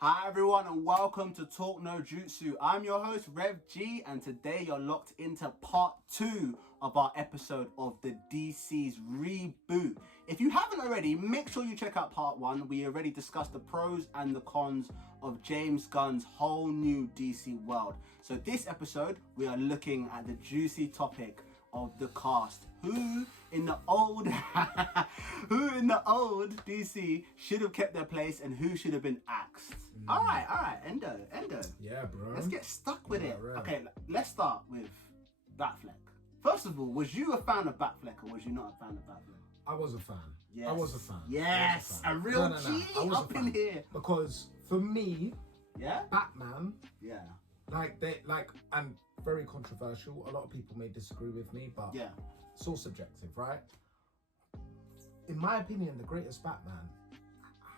Hi everyone and welcome to Talk-No-Jutsu. I'm your host Rev G and today you're locked into part 2 of our episode of the DC's reboot. If you haven't already, make sure you check out part 1. We already discussed the pros and the cons of James Gunn's whole new DC world. So this episode we are looking at the juicy topic of the cast. Who in the old DC should have kept their place and who should have been axed. All right, Endo. Yeah, bro. Let's get stuck with it. Right. Okay, let's start with Batfleck. First of all, was you a fan of Batfleck or was you not a fan of Batfleck? I was a fan. Yes. I was a fan. Yes, a real G up in here. Because for me, Yeah? Batman, Yeah. and very controversial. A lot of people may disagree with me, but Yeah. it's all subjective, right? In my opinion, the greatest Batman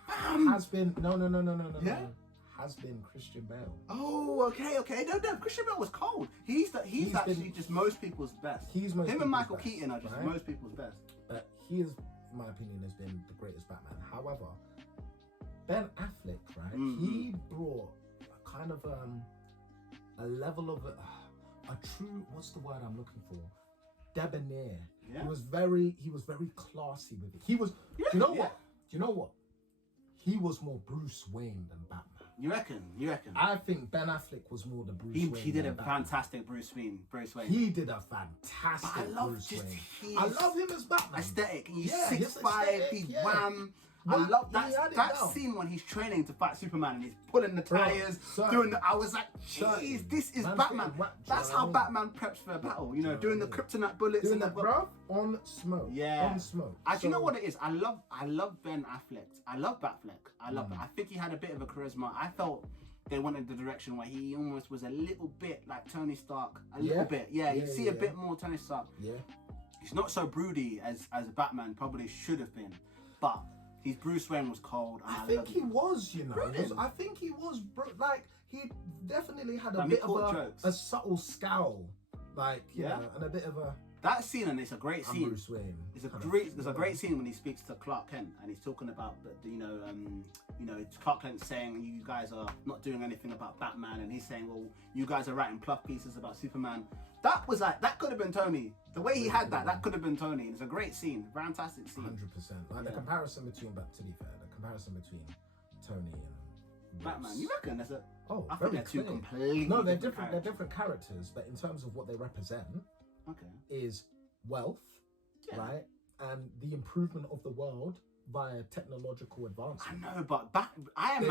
has been Yeah? has been Christian Bale. Oh, okay. No, Christian Bale was cold. He's actually just most people's best. He's most Him people's and Michael best, Keaton are just right? most people's best. But he is, in my opinion, has been the greatest Batman. However, Ben Affleck, right? He brought a kind of a level of a true, what's the word I'm looking for? Debonair. Yeah. He was very classy with it. He was. Do you know what? Do you know what? He was more Bruce Wayne than Batman. You reckon? I think Ben Affleck was more the Bruce Wayne. He did a than Batman. fantastic Bruce Wayne. He did a fantastic I love Bruce just Wayne. his I love him as Batman. aesthetic. He's his 6'5", aesthetic, he's yeah. wham. Well, I love he had that it down. scene when he's training to fight Superman and he's pulling the tires, doing the. I was like, jeez, this is Man's Batman. getting whacked, That's you know how what I mean? Batman preps for a battle. You know, doing the kryptonite bullets Doing and that, bro, on smoke. Yeah, on smoke. Do you know what it is? I love Ben Affleck. I love Batfleck. I think he had a bit of a charisma. I felt they went in the direction where he almost was a little bit like Tony Stark. A little bit. Yeah, you see a bit more Tony Stark. Yeah. He's not so broody as Batman probably should have been, but his Bruce Wayne was cold. And I think he was, you know. Brilliant. I think he was, like, he definitely had a Like, bit he caught of jokes. a subtle scowl, like, you know, and a bit of a. That scene, and it's a great I'm scene. Bruce Wayne. It's a great scene when he speaks to Clark Kent and he's talking about it's Clark Kent saying you guys are not doing anything about Batman and he's saying, well, you guys are writing pluff pieces about Superman. That was like, that could have been Tony. The way he had that could have been Tony. And it's a great scene, fantastic scene. 100%. Like the comparison between, but to be fair, the comparison between Tony and Batman, you reckon there's a? Oh, I very think they're two clear. completely. No, they're different. different. They're different characters, but in terms of what they represent, is wealth, right, and the improvement of the world via technological advancement. I know, but Iron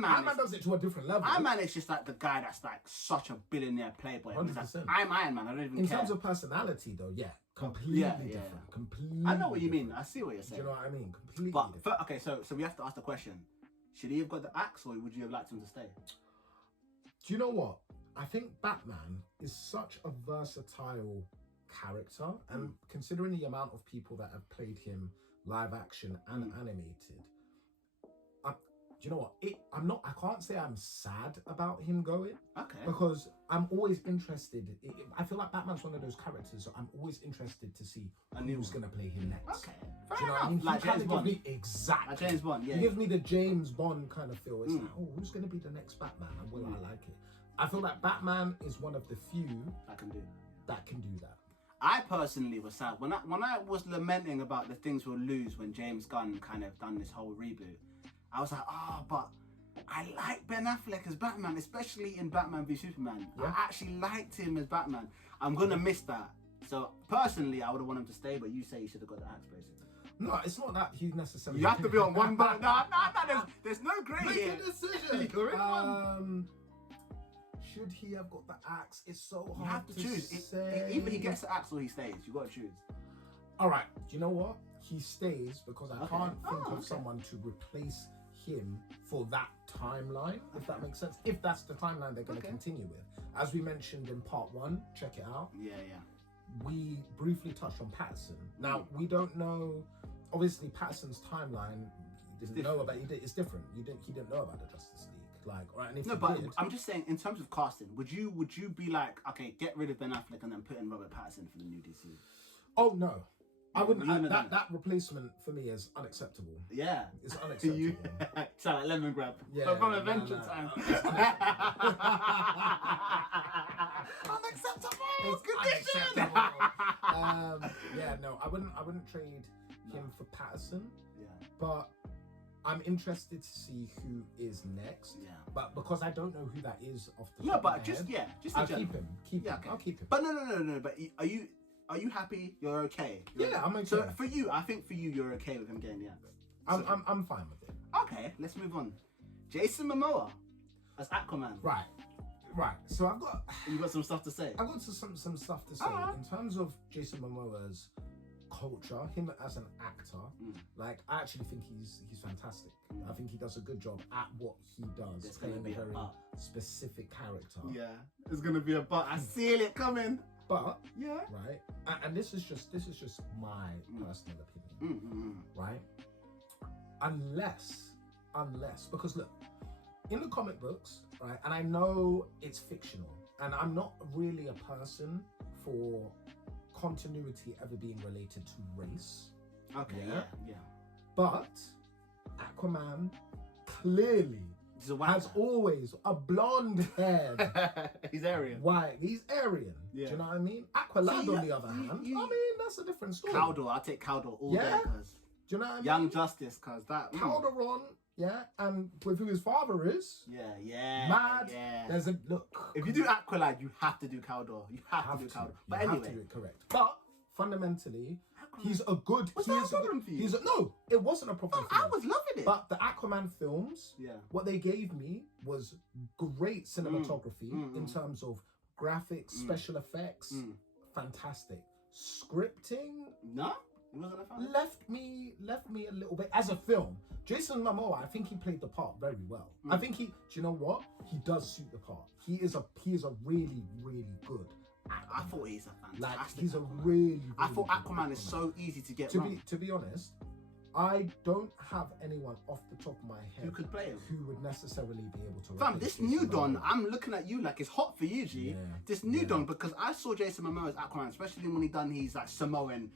Man does it to a different level. Iron Man is just like the guy that's like such a billionaire playboy. 100%. Like, I'm Iron Man. I don't even in care. terms of personality, though, completely different. Yeah. Completely. I know what you mean. different. I see what you're saying. Do you know what I mean? Completely. But different. okay, so we have to ask the question: should he have got the axe, or would you have liked him to stay? Do you know what? I think Batman is such a versatile character, and considering the amount of people that have played him live action and animated, do you know what? I can't say I'm sad about him going. Okay. Because I'm always interested. I feel like Batman's one of those characters, so I'm always interested to see who's going to play him next. Okay. Do you know what I mean? Like He kinda James Bond. gives me exactly. Like James Bond, yeah. He gives me the James Bond kind of feel. It's like, oh, who's going to be the next Batman, and will I like it? I feel like Batman is one of the few I can do that can do that. I personally was sad when I was lamenting about the things we'll lose when James Gunn kind of done this whole reboot. I was like, but I like Ben Affleck as Batman, especially in Batman v Superman. Yeah. I actually liked him as Batman. I'm gonna miss that. So personally, I would have wanted him to stay, but you say he should have got the axe, basically. No, it's not that he necessarily. You have to be on one boat. No. There's no grey Make here. a decision. You're in one. Should he have got the axe? It's so hard You have to choose. say. Either he gets the axe or he stays. You got to choose. All right. Do you know what? He stays because I can't think of okay. someone to replace him for that timeline, if that makes sense. If that's the timeline they're going to continue with. As we mentioned in part 1, check it out. Yeah. We briefly touched on Patterson. Now, we don't know. Obviously, Patterson's timeline, you didn't know about. It's different. He didn't know about the Justice League. Like, right? And if No, you but did, I'm just saying, in terms of casting, would you be like, okay, get rid of Ben Affleck and then put in Robert Pattinson for the new DC? oh no, I wouldn't. None of That replacement for me is unacceptable. Yeah. It's unacceptable. You sound like lemon grab. Yeah, But from no, Adventure no. Time. It's Unacceptable. It's Condition. unacceptable. Yeah, no, I wouldn't trade him for Patterson, Yeah. but I'm interested to see who is next. Yeah. But because I don't know who that is off the No, top but of just my head, just I'll in general. keep him. Keep Yeah, him. okay. I'll keep him. But no. But are you happy? You're okay. Yeah, I'm okay. So for you, I think for you, you're okay with him getting the axe. I'm fine with it. Okay, let's move on. Jason Momoa as Aquaman. Right. So You got some stuff to say. I've got some stuff to say Alright. in terms of Jason Momoa's culture, him as an actor. Like, I actually think he's fantastic. I think he does a good job at what he does, There's gonna playing be a a very but. specific character. Yeah, it's gonna be a but. I feel it coming. But Yeah. right, and this is just my personal opinion, right? Unless, because look, in the comic books, right, and I know it's fictional, and I'm not really a person for continuity ever being related to race, Okay. Yeah. Yeah. but Aquaman clearly He's a white has guy. always a blonde haired He's Aryan. white. He's Aryan. Yeah. Do you know what I mean? Aqualad, So on the other hand, I mean, that's a different story. Caldor, I'll take Caldor all Yeah. day, cause Do you know what I mean? Young Justice, cause that. Calderon, yeah, and with who his father is, Yeah. mad. Yeah. There's a look. If you do Aqualad, you have to do Caldor. You have to do Caldor. But you have anyway, to do it correct. But fundamentally, Aquaman. he's a good. Was he that a is problem for you? No, it wasn't a problem. For I me. was loving it. But the Aquaman films, Yeah. what they gave me was great cinematography in terms of graphics, special effects, fantastic. Scripting No, it wasn't a fan. left me a little bit as a film. Jason Momoa, I think he played the part very well. I think do you know what? He does suit the part. He is a really, really good actor. I thought he's a fantastic. Like, he's a Aquaman. really I thought good Aquaman is so easy to get to wrong. be honest, I don't have anyone off the top of my head Who could play him? who would necessarily be able to. Fam, replace this Jason new Don, Momoa. I'm looking at you like it's hot for you, G. Yeah. This new Yeah. Don, because I saw Jason Momoa as Aquaman, especially when he done his like Samoan,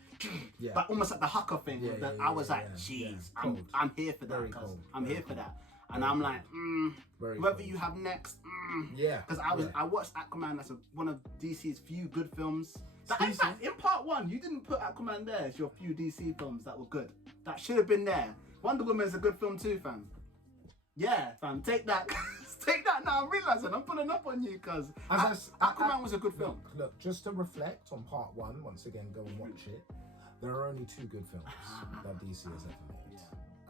Yeah. but almost like the Hucker thing. Yeah, with the, yeah, I was yeah, like, yeah. jeez, Yeah. I'm Cold. here for that. Very Cuz cold. I'm Very here for cold. that. And Very I'm cold. like, Very whoever cold. you have next, Yeah. Because Yeah. I watched Aquaman. That's one of DC's few good films. That, It's in fact, in part one, you didn't put Aquaman there as your few DC films that were good. That should have been there. Wonder Woman's a good film too, fam. Yeah, fam. Take that. Take that now. I'm realizing I'm pulling up on you because Aquaman was a good film. Look, just to reflect on part one, once again, go and watch it. There are only 2 good films that DC has ever made.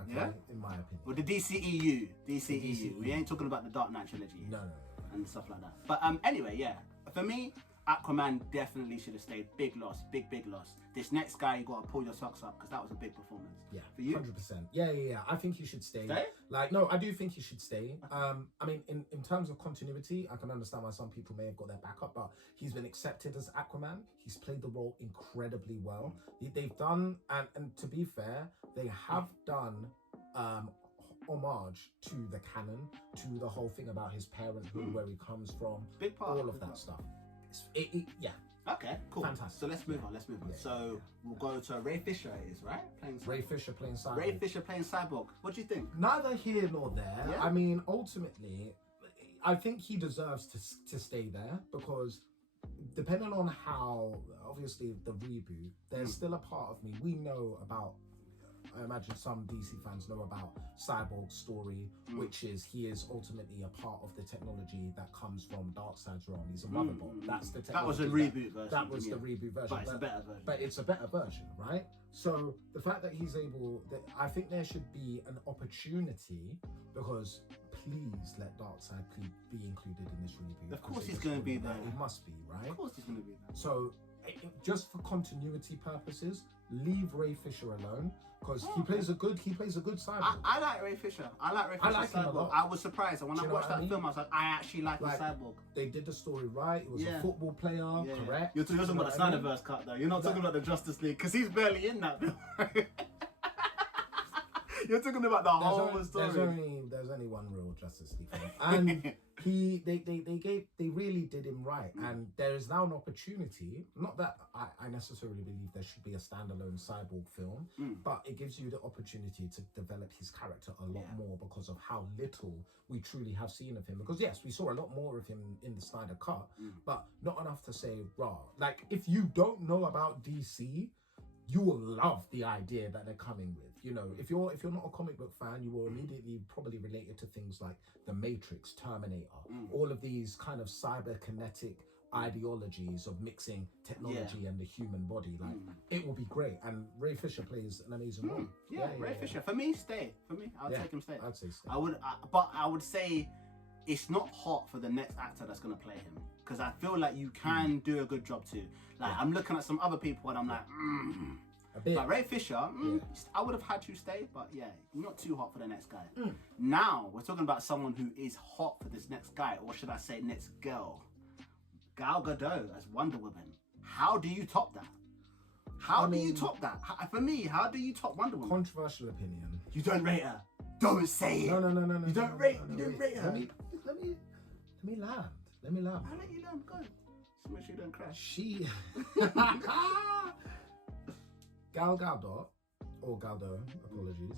Okay, Yeah? in my opinion. Well, the DCEU. DCEU. DCEU. We ain't talking about the Dark Knight trilogy. No. And stuff like that. But anyway, yeah. For me, Aquaman definitely should have stayed. Big loss. Big loss. This next guy, you got to pull your socks up because that was a big performance. Yeah, For you? 100%. Yeah. I think he should stay. Stay? Like, no, I do think he should stay. I mean, in terms of continuity, I can understand why some people may have got their back up, but he's been accepted as Aquaman. He's played the role incredibly well. They've done, and to be fair, they have done homage to the canon, to the whole thing about his parenthood, where he comes from, Big part. all of that stuff. Yeah. Okay, cool. Fantastic. So let's move on. Yeah, So we'll go to Ray Fisher, it is right? Playing Ray Fisher playing Cyborg. Ray Fisher playing Cyborg. What do you think? Neither here nor there. Yeah? I mean, ultimately, I think he deserves to stay there because depending on how, obviously, the reboot, there's still a part of me. We know about, I imagine some DC fans know about Cyborg's story, which is he is ultimately a part of the technology that comes from Darkseid's realm. He's a motherboard. That's the technology. That was a reboot version. That was the reboot version. But it's a better version. But it's a better version, right? So the fact that he's able, I think there should be an opportunity because please let Darkseid be included in this reboot. Of course because he's it's going to be all- there. It must be, right? Of course he's going to be there. So just for continuity purposes, leave Ray Fisher alone because he plays a good Cyborg. I like Ray Fisher. I like Ray Fisher. like him a Cyborg. lot. I was surprised. And when Do I you know watched what I that mean? film, I was like, I actually like the Like, Cyborg. They did the story right. It was Yeah. a football player, Yeah. correct? You're talking You know about the what I mean? Snyderverse cut though. You're not talking about the Justice League because he's barely in that film. You're talking about the whole story. There's only one real Justice League film, and they really did him right, and there is now an opportunity. Not that I necessarily believe there should be a standalone Cyborg film, but it gives you the opportunity to develop his character a lot more because of how little we truly have seen of him. Because yes, we saw a lot more of him in the Snyder Cut, but not enough to say raw. Like, if you don't know about DC, you will love the idea that they're coming with. You know, if you're not a comic book fan, you will immediately probably relate it to things like The Matrix, Terminator, all of these kind of cyberkinetic ideologies of mixing technology and the human body. Like, it will be great. And Ray Fisher plays an amazing role. Ray Fisher. For me, stay. For me, I'll take him stay. I'd say stay. But I would say it's not hot for the next actor that's going to play him. Because I feel like you can do a good job too. Like, I'm looking at some other people and I'm like, But Ray Fisher, I would have had you stay, but yeah, not too hot for the next guy. Now, we're talking about someone who is hot for this next guy, or should I say next girl. Gal Gadot as Wonder Woman. How do you top that? How do you top that? For me, how do you top Wonder Woman? Controversial opinion. You don't rate her. Don't say it. No. You don't rate her. Let me land. I'll let you learn. Go. Just make sure you don't crash. She Gal Gadot, or Gadot, apologies,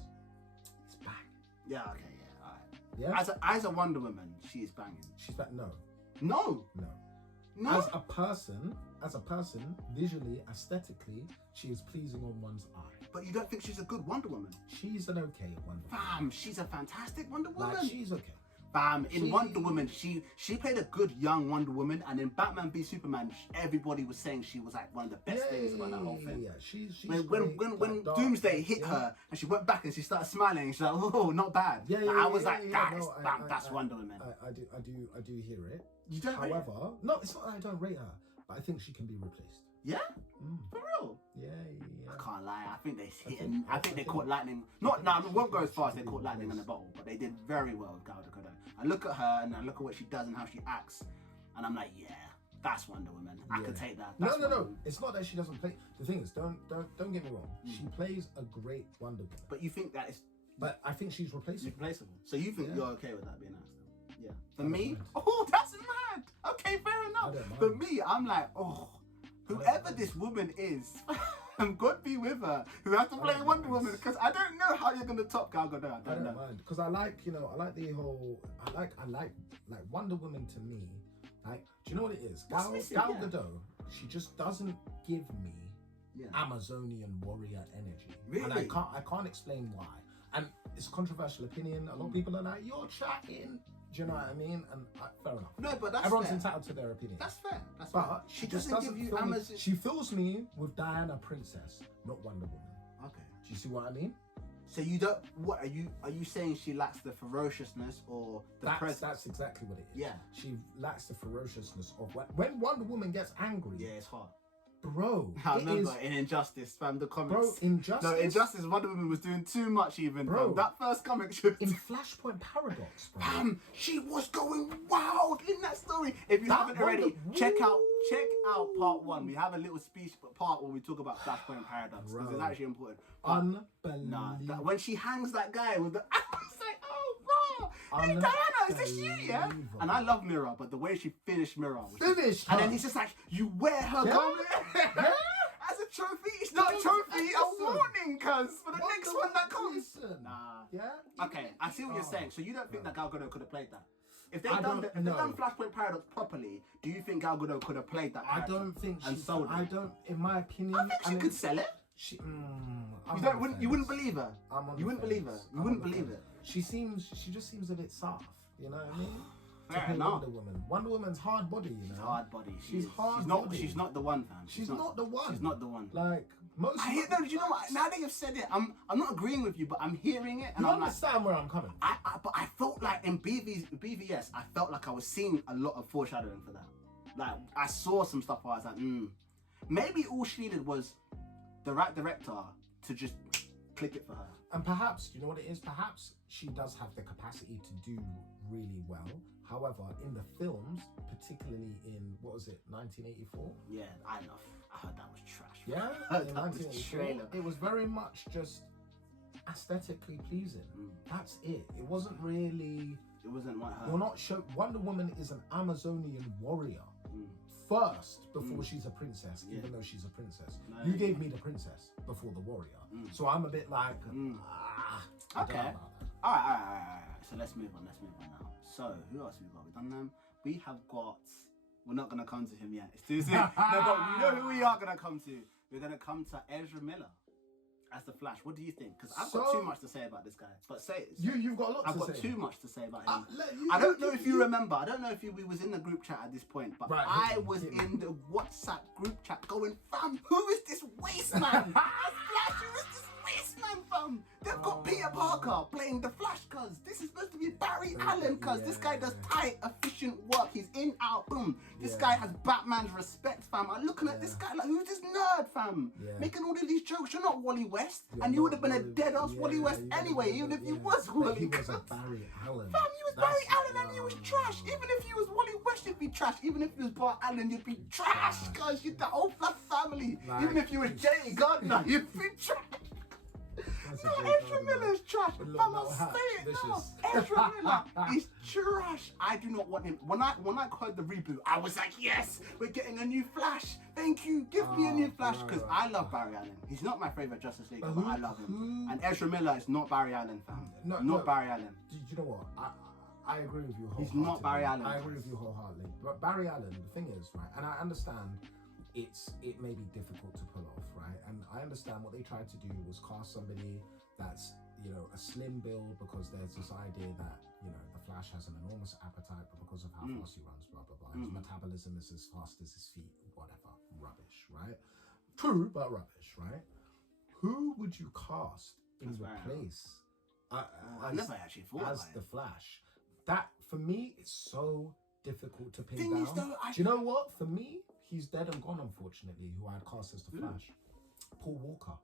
it's bang. Yeah, okay, yeah, alright. Yeah? As a Wonder Woman, she is banging. She's back. No. No. As a person, visually, aesthetically, she is pleasing on one's eye. But you don't think she's a good Wonder Woman? She's an okay Wonder Woman. Fam, she's a fantastic Wonder Woman. Like, she's okay. Fam, in Wonder Woman, she played a good young Wonder Woman, and in Batman v Superman, everybody was saying she was like one of the best things about that whole thing. Yeah, she's when Doomsday hit her, and she went back and she started smiling, and she's like, oh, not bad. I was like, that's Wonder Woman. I do hear it. You don't. However, no, it's not that I don't rate her, but I think she can be replaced. Yeah, for real. Yeah. I can't lie. I think they caught lightning. I won't go as far as they caught lightning in a bottle, but they did very well with Gal Gadot. I look at her and I look at what she does and how she acts, and I'm like, yeah, that's Wonder Woman. I can take that. That's No. It's not that she doesn't play. The thing is, don't get me wrong. She plays a great Wonder Woman. But you think that is? But I think she's replaceable. So you think you're okay with that being asked? Yeah. For me, that's mad. Okay, fair enough. For me, I'm like, whoever this woman is, God be with her, who has to play Wonder Woman, because I don't know how you're gonna top Gal Gadot. I don't mind, because I like the whole, I like Wonder Woman to me. Like, do you know what it is? Gal Gadot, she just doesn't give me Amazonian warrior energy. Really? And I can't explain why. And it's a controversial opinion. A lot of people are like, you're chatting. Do you know what I mean? And fair enough. No, but that's everyone's entitled to their opinion. That's fair. But she doesn't give you Amazon. She fills me with Diana Princess, not Wonder Woman. Okay. Do you see what I mean? So you don't. What are you saying? She lacks the ferociousness or the presence? That's exactly what it is. Yeah. She lacks the ferociousness of when Wonder Woman gets angry. Yeah, it's hard. Bro, I remember in Injustice, fam, the comics. Bro, Injustice. No, Injustice, Wonder Woman was doing too much even, bro. That first comic should. In Flashpoint Paradox, bro. Fam, she was going wild in that story. If you haven't already, check out part 1. We have a little speech part where we talk about Flashpoint Paradox, because it's actually important. Unbelievable. When she hangs that guy with the, I was like, oh, bro, hey Diana, is this you? Yeah. And I love Mirror, but the way she finished Mirror, and then he's just like, you wear her garment as a trophy. It's not a trophy, a warning, cuz for the next one that comes. Nah. Yeah. Okay, I see what you're saying. So you don't think that Gal Gadot could have played that? If they've done Flashpoint Paradox properly, do you think Gal Gadot could have played that character? I don't think and sold it? I don't. In my opinion, I think she could sell it. You wouldn't believe her. You wouldn't believe her. You wouldn't believe it. She just seems a bit soft. You know what I mean? Fair enough. Wonder Woman's hard body. You know. She's hard body. She's hard body. She's not the one, fam. She's not the one. She's not the one. Like most. I hear no. You know what? Now that you've said it, I'm not agreeing with you, but I'm hearing it, and you I'm understand where I'm coming. But I felt like in BVS, I felt like I was seeing a lot of foreshadowing for that. Like I saw some stuff where I was like, maybe all she needed was the right director to just click it for her. And perhaps, you know what it is? Perhaps she does have the capacity to do really well. However, in the films, particularly in, what was it, 1984? Yeah, I heard that was trash. Yeah? In 1984, it was very much just aesthetically pleasing. That's it. It wasn't really. It wasn't like her. You're not show. Wonder Woman is an Amazonian warrior first before she's a princess, even though she's a princess. No, you gave me the princess before the warrior, so I'm a bit like, I don't know Okay. about that. All right. So let's move on now. So who else have we got? We've done them. We have got. We're not gonna come to him yet. It's too soon. No, but we know who we are gonna come to. We're gonna come to Ezra Miller as the Flash. What do you think? Because I've got too much to say about this guy. But say it. You've got a lot to say. I've got too much to say about him. You- I don't know if you remember. I don't know if we was in the group chat at this point, but Right, I was in the WhatsApp group chat going, fam, who is this waste man? As Flash, who is this waste man, fam? They've got Peter Parker playing the Flash, cuz this is supposed to be Barry Allen, cuz this guy does tight, efficient work. He's in, out, boom. This guy has Batman's respect, fam. I'm looking at this guy like, who's this nerd, fam? Making all of these jokes. You're not Wally West, and you would have been a dead-ass Wally West anyway, even if you was Wally. He was a Barry Allen. Fam, he was Barry Allen and he was trash. Even if he was Wally West, you'd be trash. Even if he was Bart Allen, you'd be trash, cuz you'd the whole Flash family. Even if you was Jay Gardner, you'd be trash. No, Ezra Miller is trash. Fam, I'll say it now. Ezra Miller is trash. I do not want him. When I heard the reboot, I was like, yes, we're getting a new Flash. Thank you. Give me a new Flash, because I love Barry Allen. He's not my favorite Justice League, but I love him. And Ezra Miller is not Barry Allen, fam. Not Barry Allen. Do you know what? I agree with you wholeheartedly. He's not Barry Allen. I agree with you wholeheartedly. But Barry Allen, the thing is, right, and I understand it may be difficult to pull off, right? And I understand what they tried to do was cast somebody that's, a slim build, because there's this idea that, the Flash has an enormous appetite, but because of how fast he runs, blah, blah, blah. His metabolism is as fast as his feet, whatever. Rubbish, right? True, but rubbish, right? Who would you cast in the place I never actually thought as about the it. Flash? That, for me, is so difficult to pin Thing down. is, though, Do you know what? For me, he's dead and gone, unfortunately, who I'd cast as the Flash. Paul Walker.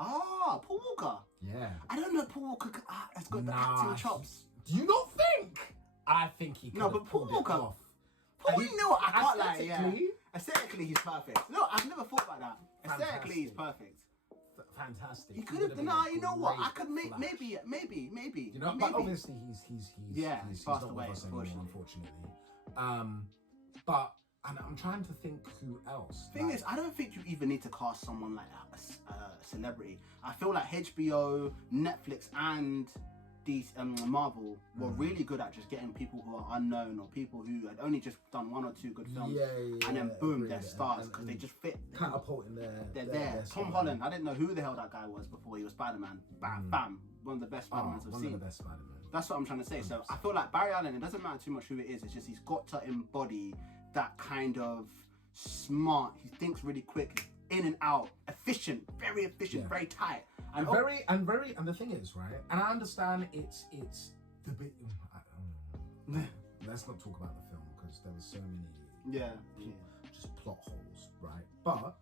Ah, Paul Walker. Yeah. I don't know Paul Walker has got the acting chops. Do you not think? I think he could No, but Paul Walker. off. Paul, you know what? I can't lie, aesthetically- Aesthetically, he's perfect. No, I've never thought about that. Aesthetically, he's perfect. Fantastic. He could have done. You know what? I could maybe. You know, maybe. but obviously he's passed not away, with us anymore, unfortunately. But I'm trying to think who else. Thing is, I don't think you even need to cast someone like a celebrity. I feel like HBO, Netflix, and Marvel were really good at just getting people who are unknown or people who had only just done one or two good films, and then boom, they're stars because they just fit. Catapulting They're there. Tom Holland. I didn't know who the hell that guy was before he was Spider-Man. Bam, bam, one of the best Spider-Mans I've seen. One of the best Spider-Man. That's what I'm trying to say. So I feel like Barry Allen, it doesn't matter too much who it is. It's just he's got to embody that kind of smart. He thinks really quick, in and out, efficient, very Yeah. tight. And And the thing is, right? And I understand it's the bit. Let's not talk about the film because there were so many just plot holes, right? But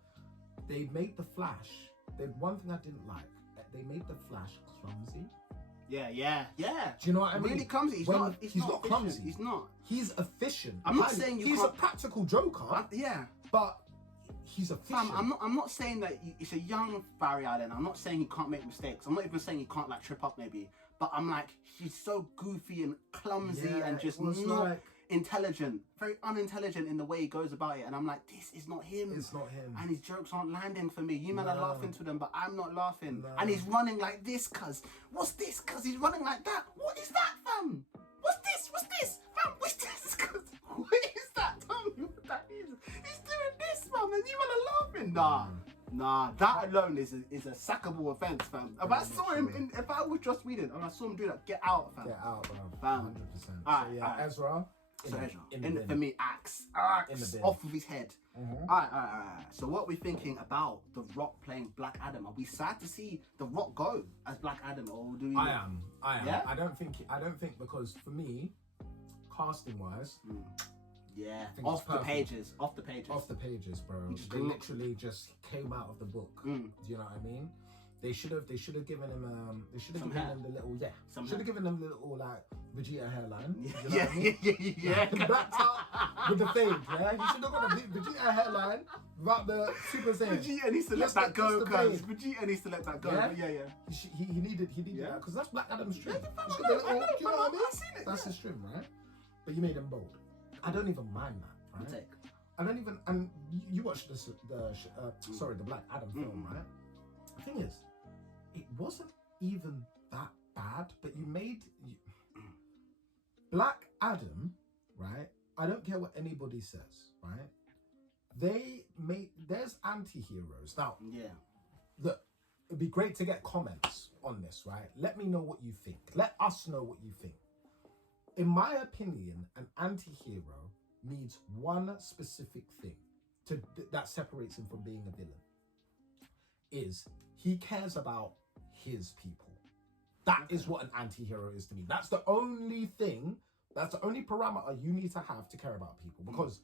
they made the Flash. One thing I didn't like, they made the Flash clumsy. Yeah. Do you know what I mean? Really clumsy. He's not efficient. clumsy. He's not. He's efficient. I'm not saying he's a practical joker. But he's efficient. Fam, I'm not saying that it's a young Barry Allen. I'm not saying he can't make mistakes. I'm not even saying he can't trip up maybe. But I'm like, he's so goofy and clumsy and just not intelligent, very unintelligent in the way he goes about it. And I'm like, this is not him. It's not him. And his jokes aren't landing for me. You men are laughing to them, but I'm not laughing. No. And he's running like this, cuz. What's this, cuz? He's running like that. What is that, fam? What's this? Fam, what's this, cuz? What is that? Tell me what that is. He's doing this, fam, and you men are laughing. Nah, that alone is a sackable offense, fam. If I saw him, if I was Joss Whedon and I saw him do that, get out, fam. Get out, bro. Fam. 100%. So Ezra. For me, axe In the bin. off of his head. Alright. So what are we thinking about The Rock playing Black Adam? Are we sad to see The Rock go as Black Adam, or do we? I am. Yeah? I don't think because for me, casting wise, Yeah, think off it's the perfect. pages. Off the pages, bro. just They look- literally just came out of the book. Do you know what I mean? They should have given him Some hair. him the little Some should hair. have given him the little Vegeta hairline. You know Yeah, what I mean? yeah. Blacked out with the fade, yeah? He should have got the Vegeta hairline without the Super Saiyan. Vegeta needs to let that go, cuz. Vegeta needs to let that go. Yeah? But yeah. He needed Yeah. that because that's Black Adam's trim. Yeah, He's got the little- I know, do you know what I mean? I've seen it, That's yeah. his trim, right? But you made him bold. I don't even mind that, right? Take. I don't even, and you watched the Black Adam film, right? The thing is, it wasn't even that bad, but Black Adam, right? I don't care what anybody says, right? There's anti-heroes. Now, Yeah. look, it'd be great to get comments on this, right? Let me know what you think. Let us know what you think. In my opinion, an anti-hero needs one specific thing that separates him from being a villain. Is he cares about his people. That is what an anti-hero is to me. That's the only thing, that's the only parameter you need to have to care about people. Because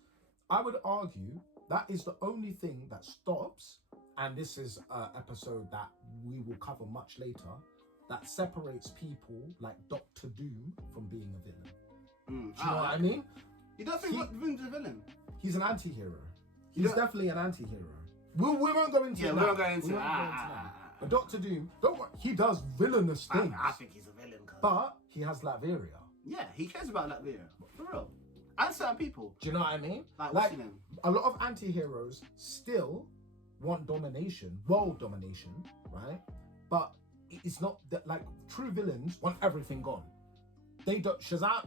I would argue that is the only thing that stops, and this is an episode that we will cover much later, that separates people like Doctor Doom from being a villain. Do you know what I mean? You don't think Doom's a villain? He's an anti-hero. He's definitely an anti-hero. We won't go into it. We won't go into it. But Doctor Doom, don't worry, he does villainous things. I think he's a villain. But he has Latveria. Yeah, he cares about Latveria. For real. And certain people. Do you know what I mean? Like him? A lot of anti-heroes still want domination, world domination, right? But it's not that, like, true villains want everything gone. They don't,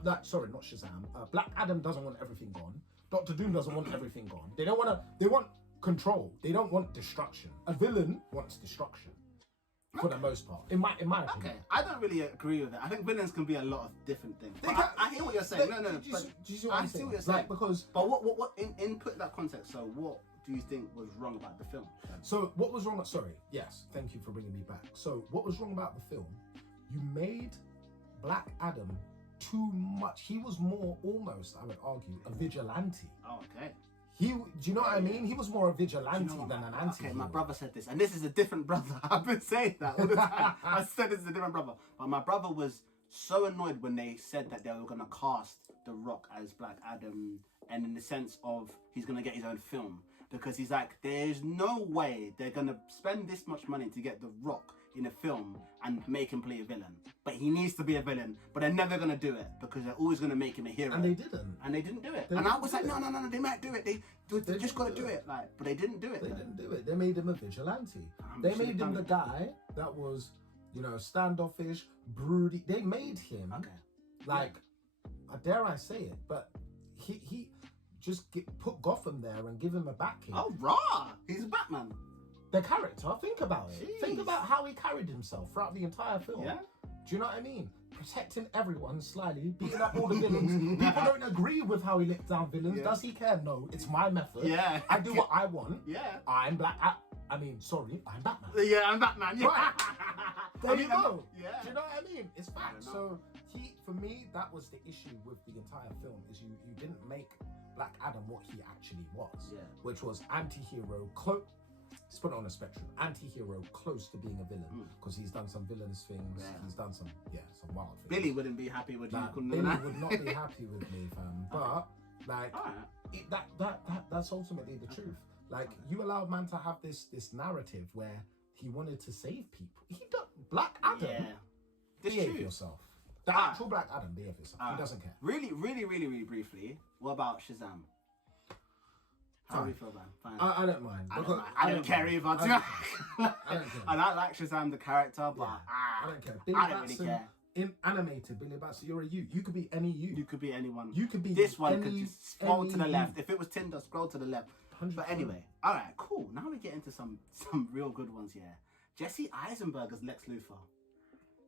not Shazam. Black Adam doesn't want everything gone. Doctor Doom doesn't want everything gone. They want control. They don't want destruction. A villain wants destruction. For the most part, in my opinion. Okay, I don't really agree with that. I think villains can be a lot of different things. I hear what you're saying. No. Do you see what I'm saying? I see what you're saying. Like, because, but what in put that context? So what do you think was wrong about the film? So what was wrong? Sorry. Yes. Thank you for bringing me back. So what was wrong about the film? You made Black Adam too much. He was more, almost, I would argue, a vigilante. Oh, okay. Do you know what I mean? He was more a vigilante than an anti-hero. Okay, my brother said this, and this is a different brother. I've been saying that all the time. I said this is a different brother. But my brother was so annoyed when they said that they were going to cast The Rock as Black Adam, and in the sense of he's going to get his own film. Because he's like, there's no way they're going to spend this much money to get The Rock in a film and make him play a villain. But he needs to be a villain, but they're never going to do it because they're always going to make him a hero. And they didn't. And they didn't do it. And I was like, no, they might do it. They just got to do it. Like, but they didn't do it. They didn't do it. They made him a vigilante. They made him the guy that was, standoffish, broody. They made him, dare I say it, but he just put Gotham there and give him a backing. Oh, rah! He's a Batman. The character, think about it. Jeez. Think about how he carried himself throughout the entire film. Yeah. Do you know what I mean? Protecting everyone slyly, beating up all the villains. People don't agree with how he licked down villains. Yeah. Does he care? No, it's my method. Yeah. I do what I want. Yeah. I'm Batman. Yeah, I'm Batman. Yeah. Right. There you go. Yeah. Do you know what I mean? It's fact. So for me, that was the issue with the entire film, is you didn't make Black Adam what he actually was. Yeah. Which was anti-hero, let's put it on a spectrum. Anti-hero, close to being a villain, because he's done some villainous things. Yeah. He's done some wild things. Billy wouldn't be happy with you. Billy would not be happy with me, fam. But that's ultimately the truth. Like, you allowed man to have this narrative where he wanted to save people. He don't. Black Adam. Yeah. Behave yourself. The actual Black Adam, behave yourself. He doesn't care. Really, really, really, really briefly. What about Shazam? How do you feel, man? Fine. I don't mind. I don't care either. I don't care. And I like Shazam the character, but I don't care. Billy I don't Batson, really care. In animated, Billy Batson, you're a you. You could be any you. You could be anyone. You could be this one. Could just scroll to the you. left. If it was Tinder, scroll to the left. 100%. But anyway, all right, cool. Now we get into some real good ones here. Jesse Eisenberg as Lex Luthor.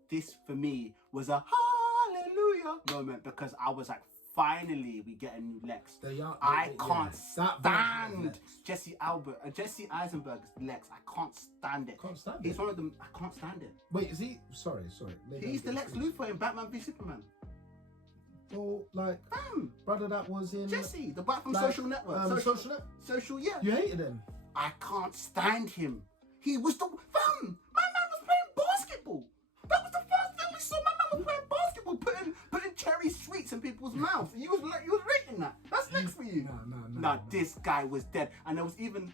This for me was a hallelujah moment because I was like, finally we get a new Lex. I can't stand Jesse Eisenberg's Lex. I can't stand it. Can't stand He's it. one of them. I can't stand it. Wait, is he? Sorry. He's the Lex Luthor in Batman v Superman. Oh, like, brother, that was in Jesse, the black from Social Network. Social Network. Social, yeah. You hated him. I can't stand him. He was the my man was playing basketball. That was the first thing we saw. My man was playing basketball, putting cherry sweets in people's mouths. You was rating that. That's that's Lex for you? No. This guy was dead. And there was even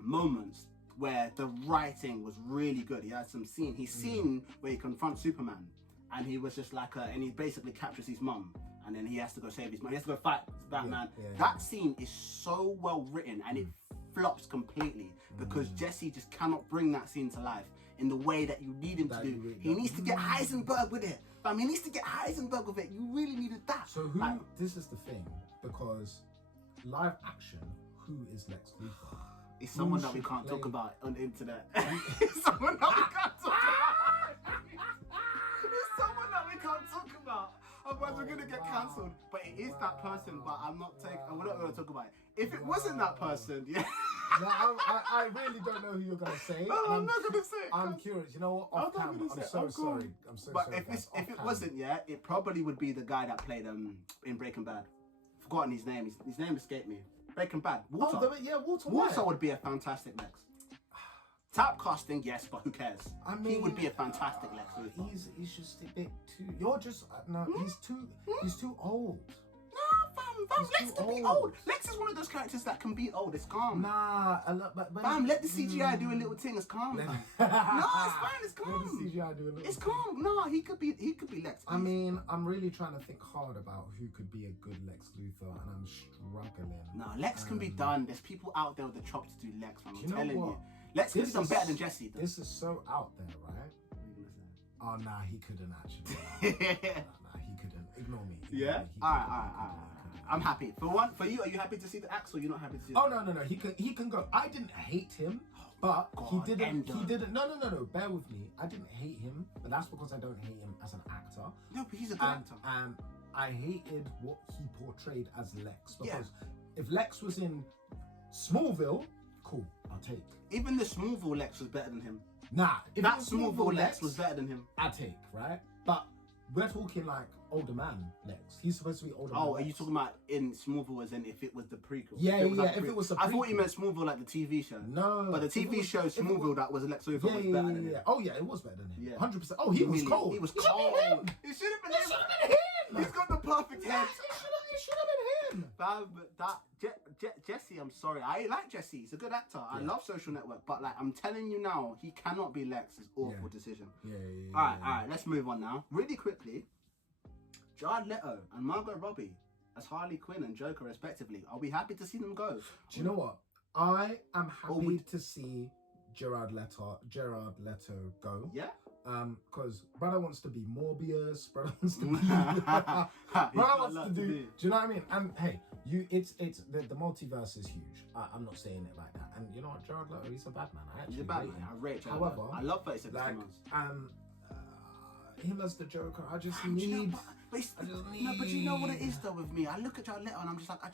moments where the writing was really good. He had some scene. He's seen where he confronts Superman, and he was just like, and he basically captures his mum, and then he has to go save his mum. He has to go fight Batman. That scene is so well written, and it flops completely because Jesse just cannot bring that scene to life in the way that you need him to do. Really he needs to get Heisenberg with it. He needs to get Heisenberg with it. You really needed that. So this is the thing, because live action, who is Lex Luthor? It's someone that we can't talk about on the internet. It's someone that we can't talk about. It's someone that we can't talk about. Otherwise we're gonna get cancelled. But it is that person, but we're not gonna talk about it. If it wasn't that person, No, I really don't know who you're gonna say. No, I'm not gonna say it. I'm curious. You know what? Off camera, I'm so sorry. I'm so but sorry. if it wasn't, it probably would be the guy that played in Breaking Bad. Forgotten his name. His name escaped me. Breaking Bad. Walter. Walter. Walter would be a fantastic Lex. Typecasting, yes, but who cares? I mean, he would be a fantastic Lex Luthor. He's just a bit too. You're just no. He's too old. Fam, Lex can be old. Lex is one of those characters that can be old. It's calm. Nah, fam, let the CGI do a little thing. It's calm. No, it's fine. It's calm. Let the CGI do a little. It's calm. No, he could be Lex. I mean, I'm really trying to think hard about who could be a good Lex Luthor, and I'm struggling. No, Lex can be done. There's people out there with the chops to do Lex. Man, I'm telling you. Lex can be done better than Jesse. Though. This is so out there, right? Oh, nah, he couldn't actually. Nah, he couldn't. Ignore me. All right. I'm happy. For you, are you happy to see the axe or you're not happy to see the axe? Oh, no. He can go. I didn't hate him, but he didn't. No. Bear with me. I didn't hate him, but that's because I don't hate him as an actor. No, but he's a good actor. And I hated what he portrayed as Lex. Because if Lex was in Smallville, cool, I'll take. Even the Smallville Lex was better than him. Nah, if that Smallville Lex was better than him, I'd take, right? But we're talking like older man Lex. He's supposed to be older man. Oh, are you talking about in Smallville as in if it was the prequel? Yeah, if it was the prequel. I thought you meant Smallville like the TV show. No. But the TV show Smallville that was Lex Luthor was better than him. Oh yeah, it was better than him. 100%. Oh, he was cold. He was cold. It should have been him. He's got the perfect head. It should have been him. That Jesse, I'm sorry. I like Jesse. He's a good actor. I love Social Network. But like I'm telling you now, he cannot be Lex. It's awful decision. All right. Let's move on now. Really quickly. Jared Leto and Margot Robbie as Harley Quinn and Joker respectively. Are we happy to see them go? Do you know what? I am happy to see Jared Leto go. Yeah. Because brother wants to be Morbius. Brother wants to be. brother wants to do. Do you know what I mean? And hey, it's the multiverse is huge. I'm not saying it like that. And you know what, Jared Leto, he's a bad man. He's a bad man. I rate Jared Leto. I love 36 him as the Joker. I just need. No, but you know what it is though with me. I look at Jared Leto and I'm just like, I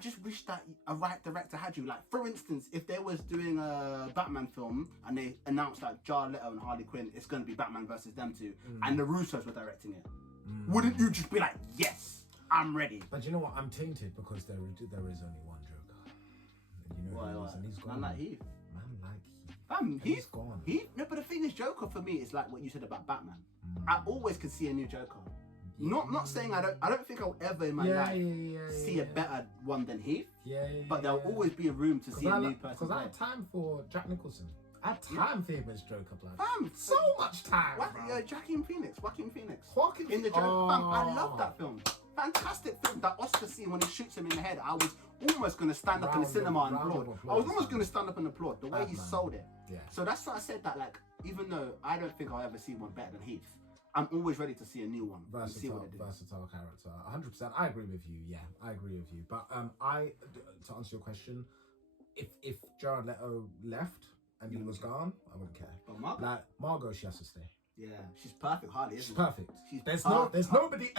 just wish that a right director had you. Like for instance, if they was doing a Batman film and they announced that Jared Leto and Harley Quinn, it's going to be Batman versus them two, and the Russos were directing it, wouldn't you just be like, yes, I'm ready? But you know what? I'm tainted because there is only one Joker. And you know and he's gone. Man like Heath. He's gone. No, but the thing is, Joker for me is like what you said about Batman. I always could see a new Joker. Not saying I don't think I'll ever in my life see a better one than Heath. But there'll always be a room to see a new person. Because I had time for Jack Nicholson. I had time for him as Joker, blood. Fam, so much time. Joaquin Phoenix. In the Joker. Fam, I love that film. Fantastic film. That Oscar scene when he shoots him in the head. I was almost going to stand up in the cinema and applaud. I was almost going to stand up and applaud the way he sold it. Yeah. So that's why I said that, like, even though I don't think I'll ever see one better than Heath, I'm always ready to see a new one. Versatile character. 100%. I agree with you. Yeah, I agree with you. But to answer your question, if Jared Leto left and he was gone, I wouldn't care. But Margot? Like, Margot, she has to stay. Yeah, she's perfect, Harley, isn't she? She's perfect. There's nobody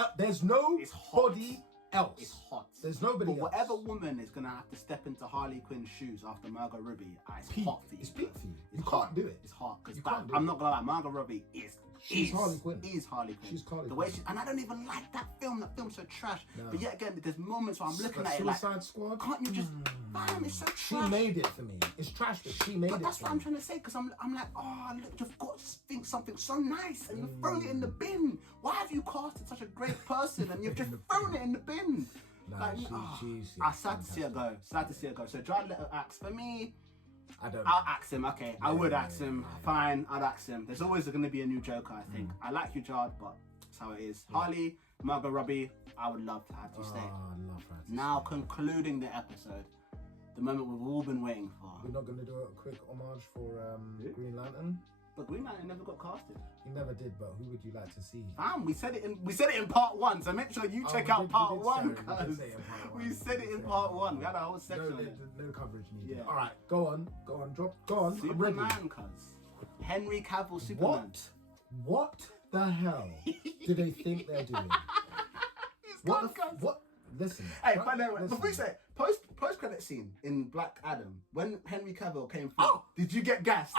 else. It's hot. There's nobody else. But whatever woman is gonna have to step into Harley Quinn's shoes after Margot Robbie, it's hot for you. It's peak for you. You can't do it. It's hot because I'm not gonna lie, Margot Robbie She's Harley Quinn. She's Harley Quinn. The way and I don't even like that film. That film's so trash. No. But yet again, there's moments where I'm looking at it like, Suicide Squad. Can't you just? Bam, it's so trash. She made it for me. It's trash, but she made it. But that's what I'm trying to say because I'm like, oh, look, you've got to think something so nice and you've thrown it in the bin. Why have you casted such a great person and you've just thrown it in the bin? Nah, Like, she's I sad to see her go. Sad to see her go. So Jared Leto axe for me. I don't. I'll axe him. Okay, I would axe him. yeah. Fine, I'd axe him. There's always going to be a new Joker. I think. I like you, Jared, but that's how it is. Harley, Margot Robbie. I would love to have you stay. I love her. Now concluding the episode, the moment we've all been waiting for. We're not going to do a quick homage for Green Lantern. But Green Lantern never got casted. He never did, but who would you like to see? We said it in part 1, so make sure you check out part 1, because we said it in part 1. We had a whole section on it. No coverage needed. Yeah. All right, go on, drop, go on. I'm ready. Superman, cuz. Henry Cavill Superman. What the hell do they think they're doing? What? Listen. Hey, by the way, before you say it, post credit scene in Black Adam, when Henry Cavill came through, did you get gassed?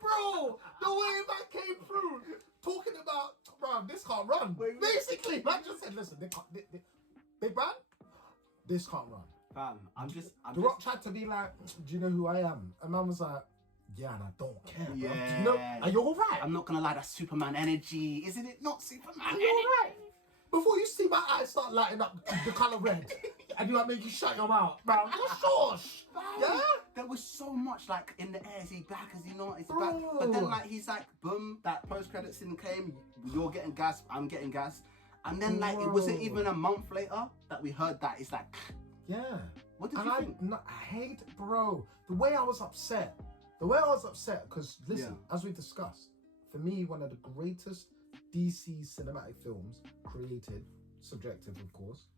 Bro, the way that came through, talking about, bro, this can't run. Basically, man just said, listen, big man, this can't run. Fam, The Rock tried to be like, do you know who I am? And man was like, yeah, and I don't care. Bro. Yeah. Do you know, are you alright? I'm not gonna lie, that's Superman energy. Isn't it not Superman Are energy? you alright? Before you see my eyes start lighting up the colour red, and you like make you shut your mouth, bro. Shush. Yeah? There was so much like in the air, is he back, is he not, is he back? But then like he's like, boom, that post-credit scene came, you're getting gas, I'm getting gas. And then like it wasn't even a month later that we heard that. It's like, yeah. What did you think? I hate, bro, the way I was upset, because listen, as we discussed, for me, one of the greatest DC cinematic films created, subjective of course,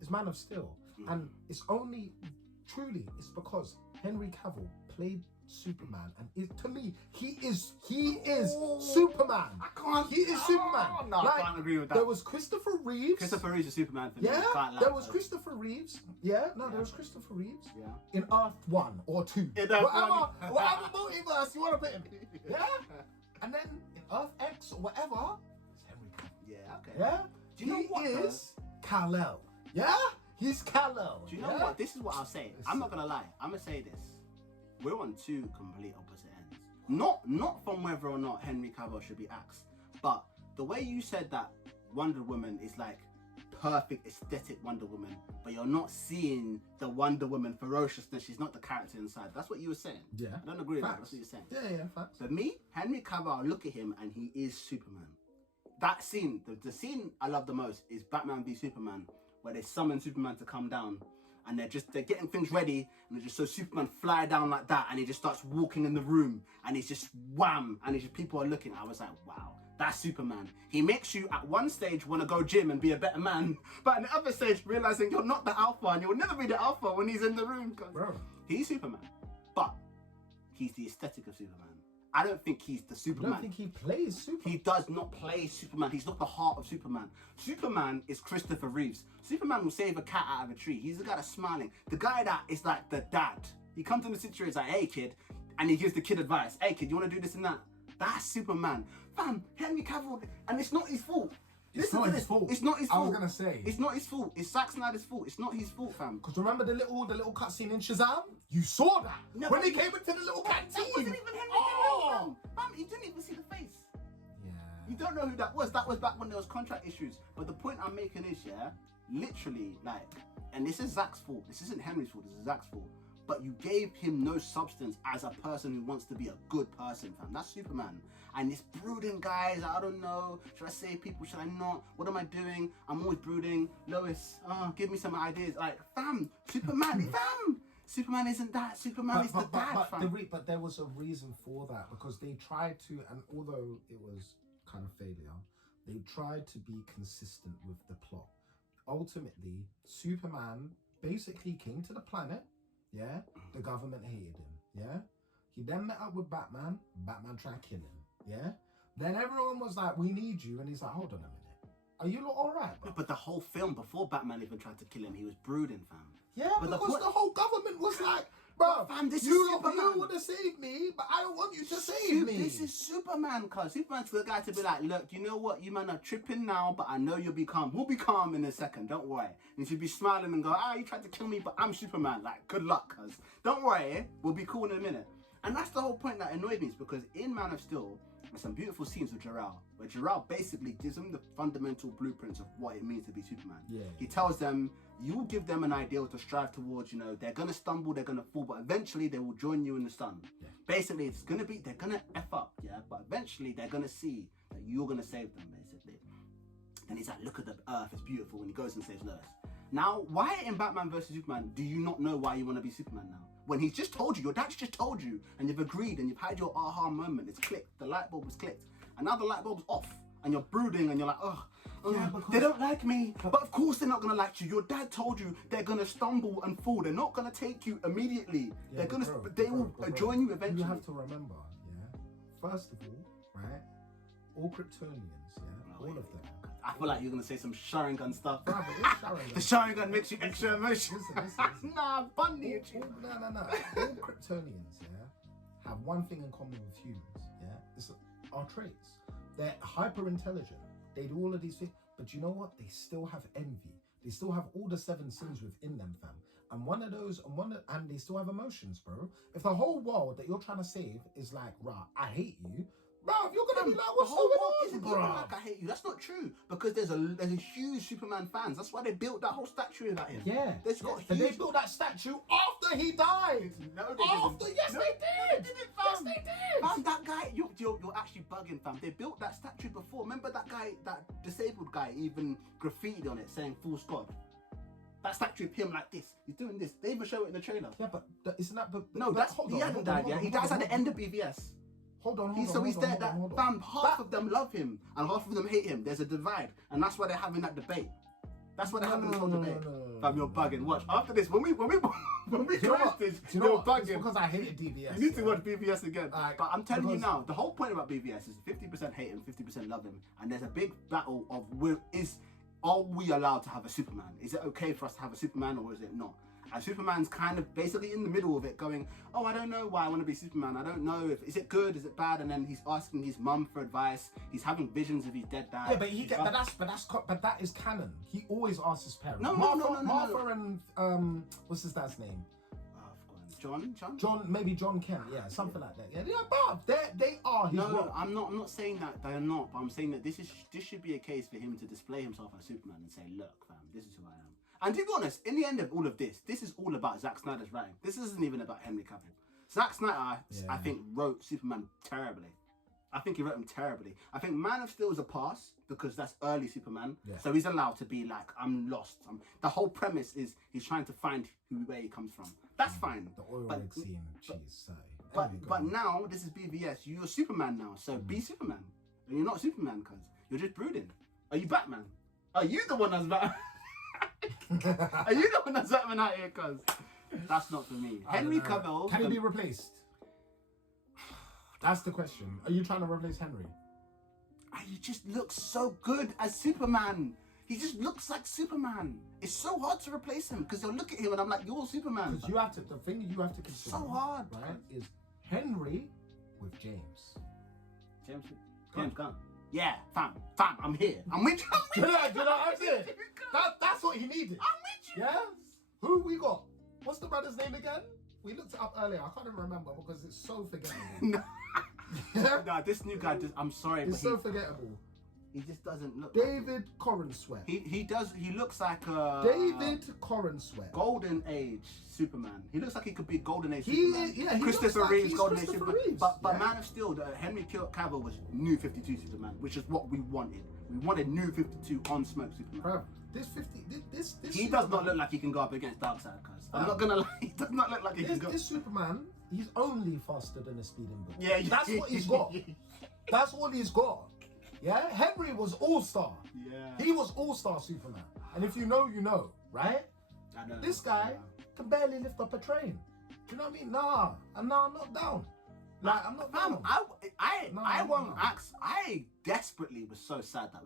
is Man of Steel. And it's only, truly, it's because Henry Cavill played Superman, and to me, he is Superman. He is Superman. No, I can't agree with that. There was Christopher Reeves. Christopher Reeve's a Superman for me. Yeah, Can't lie there was about it. Christopher Reeves. Yeah, no, there was Christopher Reeves. Yeah. In Earth 1 or 2. Whatever multiverse you want to put him. Yeah? And then in Earth X or whatever, it's Henry Cavill. Yeah, okay. Yeah? Do you know what, He is Kal-El. Yeah? He's Kal-El. Do you know what? This is what I'll say. I'm not gonna lie. I'm gonna say this. We're on two complete opposite ends. Not from whether or not Henry Cavill should be axed, but the way you said that Wonder Woman is like perfect aesthetic Wonder Woman, but you're not seeing the Wonder Woman ferociousness. She's not the character inside. That's what you were saying. Yeah. I don't agree with that. That's what you're saying. Yeah, facts. For me, Henry Cavill, I look at him and he is Superman. That scene, the scene I love the most is Batman v Superman, where they summon Superman to come down, and they're getting things ready, and they just so Superman fly down like that, and he just starts walking in the room, and he's just wham, and people are looking. I was like, wow, that's Superman. He makes you at one stage want to go gym and be a better man, but at the other stage realizing you're not the alpha, and you'll never be the alpha when he's in the room. Bro, he's Superman, but he's the aesthetic of Superman. I don't think he's the Superman. I don't think he plays Superman. He does not play Superman. He's not the heart of Superman. Superman is Christopher Reeves. Superman will save a cat out of a tree. He's the guy that's smiling. The guy that is like the dad. He comes in the situation like, hey kid, and he gives the kid advice. Hey kid, you want to do this and that? That's Superman. Fam, Henry Cavill, and it's not his fault. It's not his fault. It's not his fault. I was gonna say. It's not his fault. It's Zack Snyder's fault. It's not his fault, fam. Because remember the little cutscene in Shazam? You saw that. No, when he came into the little canteen. That wasn't even Henry Cavill, fam. You didn't even see the face. Yeah. You don't know who that was. That was back when there was contract issues. But the point I'm making is, yeah, literally, like, and this is Zack's fault. This isn't Henry's fault. This is Zack's fault. But you gave him no substance as a person who wants to be a good person, fam. That's Superman. And it's brooding, guys. I don't know. Should I save people? Should I not? What am I doing? I'm always brooding. Lois, give me some ideas. Like, fam, Superman, fam. Superman isn't that. Superman is the dad, fam. But there was a reason for that, because they tried to, and although it was kind of failure, they tried to be consistent with the plot. Ultimately, Superman basically came to the planet. Yeah, the government hated him. Yeah, he then met up with Batman. Batman tried to kill him. Yeah, then everyone was like, "We need you," and he's like, "Hold on a minute, are you lot all right?" No, but the whole film, before Batman even tried to kill him, he was brooding, fam. Yeah, but because the whole government was like, "Bro, fam, this is you Superman. want to save me, but I don't want you to save me." This is Superman, cuz Superman's the guy to be like, look, you know what, you man are tripping now, but I know you'll be calm. We'll be calm in a second, don't worry. And she'd be smiling and go, you tried to kill me, but I'm Superman. Like, good luck, cuz. Don't worry, we'll be cool in a minute. And that's the whole point that annoyed me, is because in Man of Steel, there's some beautiful scenes with Jor-El, where Jor-El basically gives them the fundamental blueprints of what it means to be Superman. Yeah. He tells them, you give them an ideal to strive towards, you know, they're gonna stumble, they're gonna fall, but eventually they will join you in the sun. Yeah. Basically, it's gonna be, they're gonna F up, yeah, but eventually they're gonna see that you're gonna save them, basically. And he's like, look at the earth, it's beautiful, when he goes and saves Lois. Now, why in Batman vs Superman do you not know why you want to be Superman now? When he's just told you, your dad's just told you, and you've agreed, and you've had your aha moment, it's clicked, the light bulb was clicked, and now the light bulb's off, and you're brooding, and you're like, oh, Yeah, they don't like me, but of course they're not gonna like you. Your dad told you they're gonna stumble and fall. They're not gonna take you immediately. Yeah, They will join you eventually. You have to remember, yeah. First of all, right, all Kryptonians, yeah, all of them. I feel like you're gonna say some Sharingan stuff. Brother, it's Sharingan. The Sharingan makes you extra emotional. Listen. Nah, funny. No. All Kryptonians, yeah, have one thing in common with humans, yeah. It's our traits. They're hyper intelligent. They do all of these things, but you know what? They still have envy. They still have all the 7 sins within them, fam. And one of those, and they still have emotions, bro. If the whole world that you're trying to save is like, rah, I hate you, bro, you're gonna be like, what's going on, bro? Like I hate you. That's not true, because there's a huge Superman fans. That's why they built that whole statue about him. Yeah, and they built that statue after he died. No, they didn't. Yes, they did. Yes, they did. Fam, that guy, you're actually bugging, fam. They built that statue before. Remember that guy, that disabled guy, even graffitied on it saying "Fool's God." That statue of him like this. He's doing this. They even show it in the trailer. Yeah, but isn't that? No, he hasn't died yet. He dies at the end of BVS. Hold on. He's dead. Fam, half of them love him and half of them hate him. There's a divide, and that's why they're having that debate. That's why they're having this whole debate. Fam, you're bugging. Watch after this. When we close this, you're bugging. It's because I hated DBS. You need to watch BVS again. But I'm telling you now, the whole point about BVS is 50% hate him, 50% love him, and there's a big battle of are we allowed to have a Superman? Is it okay for us to have a Superman, or is it not? And Superman's kind of basically in the middle of it, going, oh, I don't know why I want to be Superman. I don't know is it good, is it bad? And then he's asking his mum for advice. He's having visions of his dead dad. Yeah, but that is canon. He always asks his parents. No. Martha and what's his dad's name? John, maybe John Kent. Yeah, something like that. Yeah, but they are his role. No, I'm not saying that they're not. But I'm saying that this should be a case for him to display himself as Superman and say, look, fam, this is who I am. And to be honest, in the end of all of this is all about Zack Snyder's writing. This isn't even about Henry Cavill. Zack Snyder, I think, wrote Superman terribly. I think he wrote him terribly. I think Man of Steel is a pass because that's early Superman. Yeah. So he's allowed to be like, I'm lost. The whole premise is he's trying to find where he comes from. That's fine. The oil rig scene, jeez. But now, this is BVS. You're Superman now. So be Superman. And you're not Superman, cuz. You're just brooding. Are you Batman? Are you the one that's Batman? Are you the one that's Batman out here, cuz? That's not for me. Henry Cavill. Can he be replaced? That's the question. Are you trying to replace Henry? He just looks so good as Superman. He just looks like Superman. It's so hard to replace him because they'll look at him and I'm like, you're Superman. Because the thing you have to consider, so hard, right, is Henry with James. James Gunn. Yeah, fam, I'm here. I'm with you. Do you know what I'm saying? That's what he needed. I'm with you. Yeah? Who we got? What's the brother's name again? We looked it up earlier. I can't even remember because it's so forgettable. No, this new guy I'm sorry, it's so forgettable. He just doesn't look David Corenswet. He looks like David Corenswet. Golden Age Superman. He looks like he could be Golden Age Superman. He Christopher Reeves, Golden Age Superman. But yeah. Man of Steel, Henry Cavill was new 52 Superman, which is what we wanted. We wanted new 52 on smoke Superman. Bro, this he Superman, does not look like he can go up against Darkseid, cuz. I'm not gonna lie, he does not look like he can go. This Superman, he's only faster than a speeding bullet. Yeah, that's what he's got. That's all he's got. Yeah, Henry was all-star. Yeah. He was all-star Superman. And if you know, you know, right? I know. This guy can barely lift up a train. Do you know what I mean? Nah, I'm not down. Like, I'm not down. I desperately was so sad that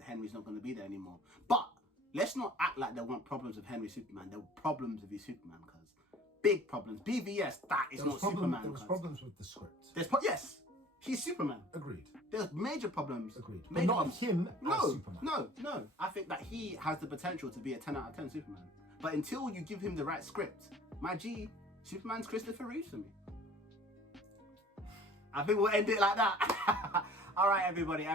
Henry's not gonna be there anymore. But let's not act like there weren't problems with Henry Superman. There were problems with his Superman, cuz. Big problems. BVS, that is not Superman. There was problems with the script. Yes. He's Superman. Agreed. There's major problems. Agreed. But not him as Superman. No. I think that he has the potential to be a 10 out of 10 Superman. But until you give him the right script, my G, Superman's Christopher Reeves for me. I think we'll end it like that. All right, everybody.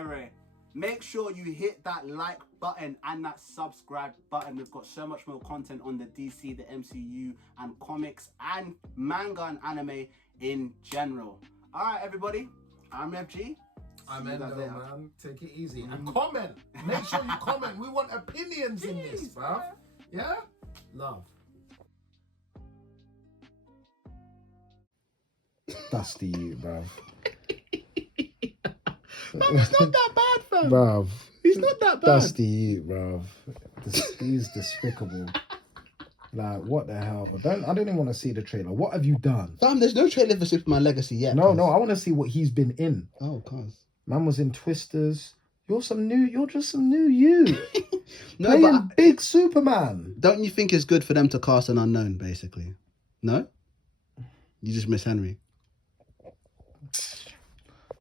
Make sure you hit that like button and that subscribe button. We've got so much more content on the DC, the MCU, and comics and manga and anime in general. All right, everybody. I'm FG. I'm Endo, man. Take it easy. And comment. Make sure you comment. We want opinions in this, bruv. Yeah? Love. Dusty you, bruv. Man, it's not that bad, fam. Bruv. He's not that bad. Dusty you, bruv. He's despicable. Like, what the hell? I don't even want to see the trailer. What have you done? Fam, there's no trailer for Superman Legacy yet. No, I want to see what he's been in. Oh, cuz. Man was in Twisters. You're just some new you. No, Playing big Superman. Don't you think it's good for them to cast an unknown, basically? No? You just miss Henry.